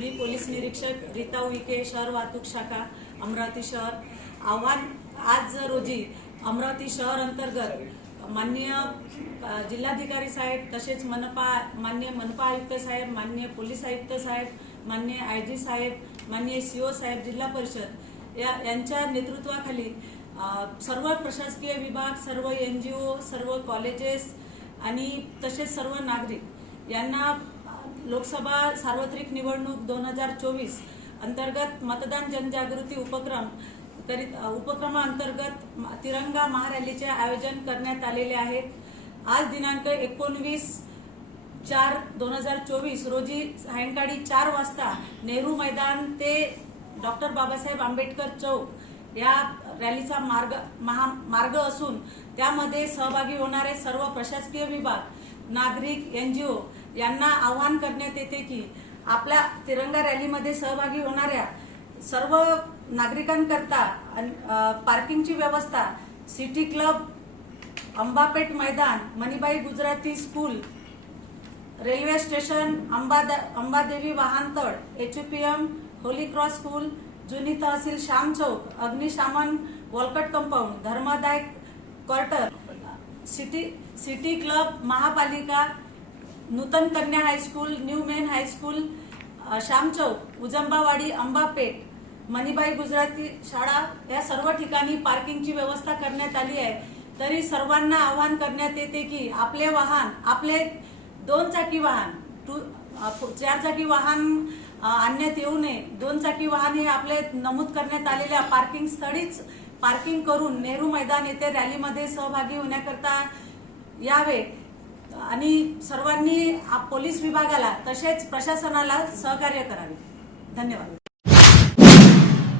मी police निरीक्षक रीता उईके शहर वाहतूक शाखा अमरावती शहर. आव्हान आज रोजी अमरावती शहर अंतर्गत माननीय जिल्हाधिकारी साहेब तसेच मनपा मान्य मनपा आयुक्त साहेब मान्य पोलीस आयुक्त साहेब मान्य आय जी साहेब मान्य सी ओ साहेब जिल्हा परिषद या यांच्या नेतृत्वाखाली सर्व प्रशासकीय विभाग सर्व एन जी ओ सर्व कॉलेजेस आणि तसेच सर्व नागरिक यांना लोकसभा सार्वत्रिक निवडणूक दोन हजार चोवीस अंतर्गत मतदान जनजागृती उपक्रम करीत उपक्रमाअंतर्गत तिरंगा महारॅलीचे आयोजन करण्यात आलेले आहे आज दिनांक एकोणवीस चार दोन हजार चोवीस रोजी सायंकाळी चार वाजता नेहरू मैदान ते डॉक्टर बाबासाहेब आंबेडकर चौक या रॅलीचा मार्ग महा मार्ग असून त्यामध्ये सहभागी होणारे सर्व प्रशासकीय विभाग नागरिक एनजीओ यांना आवाहन करण्यात येते की आपल्या तिरंगा रॅलीमध्ये सहभागी होणाऱ्या सर्व नागरिकांकरता पार्किंगची व्यवस्था सिटी क्लब अंबापेठ मैदान Manibai Gujarati school railway station Ambada Ambadevi वाहनतळ एचपीएम होली क्रॉस स्कूल जुनी तहसील श्याम चौक अग्निशामन वॉलकट कंपाऊंड धर्मादायक क्वार्टर सिटी सिटी क्लब महापालिका Nutan Kanya high school new main high school Shyamchowk Shyam Chowk उजंबावाडी Ambapeth Manibai Gujarati शाळा या सर्व ठिकाणी पार्किंगची व्यवस्था करण्यात आली आहे. तरी सर्वांना आवाहन करण्यात येते की आपले वाहन आपले दोन चाकी वाहन टू चार चाकी वाहन आणण्यात येऊ नये. दोन चाकी वाहन हे आपले नमूद करण्यात आलेल्या पार्किंग स्थळीच पार्किंग करून नेहरू मैदान येथे रॅलीमध्ये सहभागी होण्याकरता यावे. आणि सर्वांनी पोलीस विभागाला तसेच प्रशासनाला सहकार्य करावे. धन्यवाद.